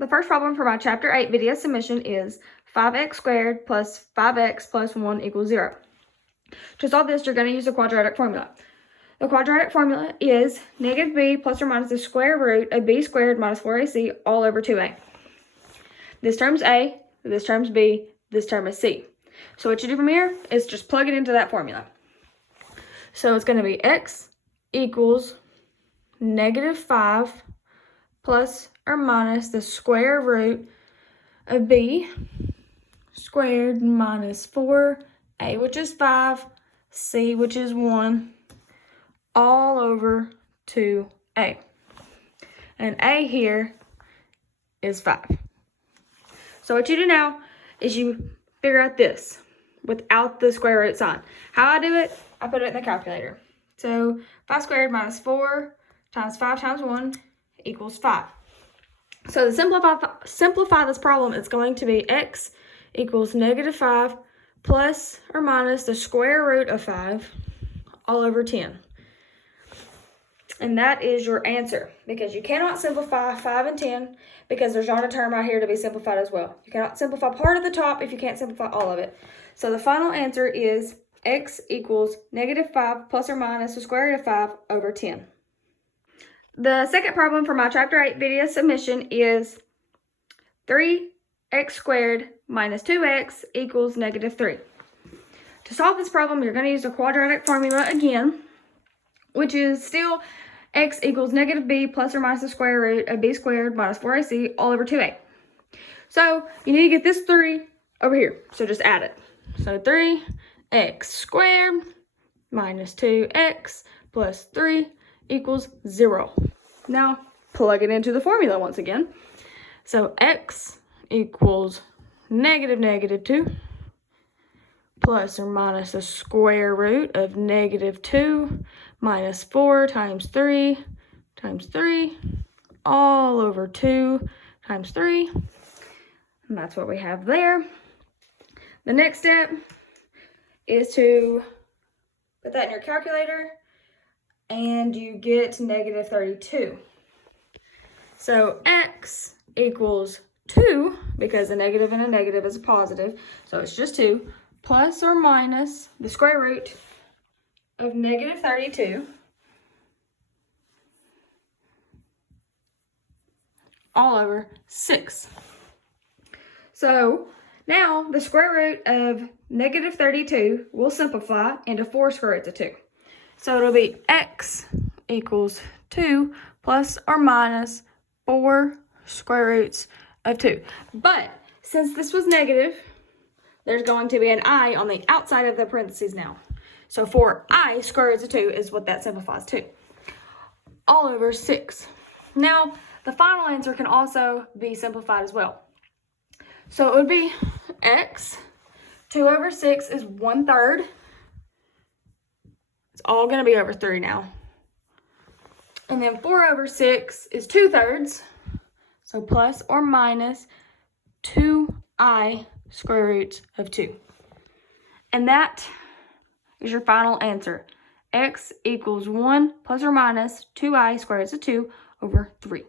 The first problem for my Chapter 8 video submission is 5x squared plus 5x plus 1 equals 0. To solve this, you're going to use the quadratic formula. The quadratic formula is negative b plus or minus the square root of b squared minus 4ac all over 2a. This term's a, this term's b, this term is c. So what you do from here is just plug it into that formula. So it's going to be x equals negative 5 plus or minus the square root of b squared minus 4a, which is 5, c, which is 1, all over 2a. And a here is 5. So what you do now is you figure out this without the square root sign. How I do it, I put it in the calculator. So 5 squared minus 4 times 5 times 1 equals 5. So to simplify this problem, it's going to be x equals negative 5 plus or minus the square root of 5 all over 10. And that is your answer, because you cannot simplify 5 and 10 because there's not a term right here to be simplified as well. You cannot simplify part of the top if you can't simplify all of it. So the final answer is x equals negative 5 plus or minus the square root of 5 over 10. The second problem for my Chapter 8 video submission is 3x squared minus 2x equals negative 3. To solve this problem, you're going to use the quadratic formula again, which is still x equals negative b plus or minus the square root of b squared minus 4ac all over 2a. So you need to get this 3 over here. So just add it. So 3x squared minus 2x plus 3 equals 0. Now plug it into the formula once again. So x equals negative 2 plus or minus the square root of negative 2 minus 4 times 3 all over 2 times 3. And that's what we have there. The next step is to put that in your calculator, and you get negative 32. So x equals 2, because a negative and a negative is a positive, so it's just 2, plus or minus the square root of negative 32 all over 6. So now the square root of negative 32 will simplify into 4 square roots of 2. So it'll be x equals 2 plus or minus 4 square roots of 2. But since this was negative, there's going to be an I on the outside of the parentheses now. So 4i square roots of 2 is what that simplifies to. All over 6. Now, the final answer can also be simplified as well. So it would be x, 2 over 6 is 1/3. It's all going to be over 3 now. And then 4 over 6 is 2/3. So plus or minus 2i square roots of 2. And that is your final answer. X equals 1 plus or minus 2i square roots of 2 over 3.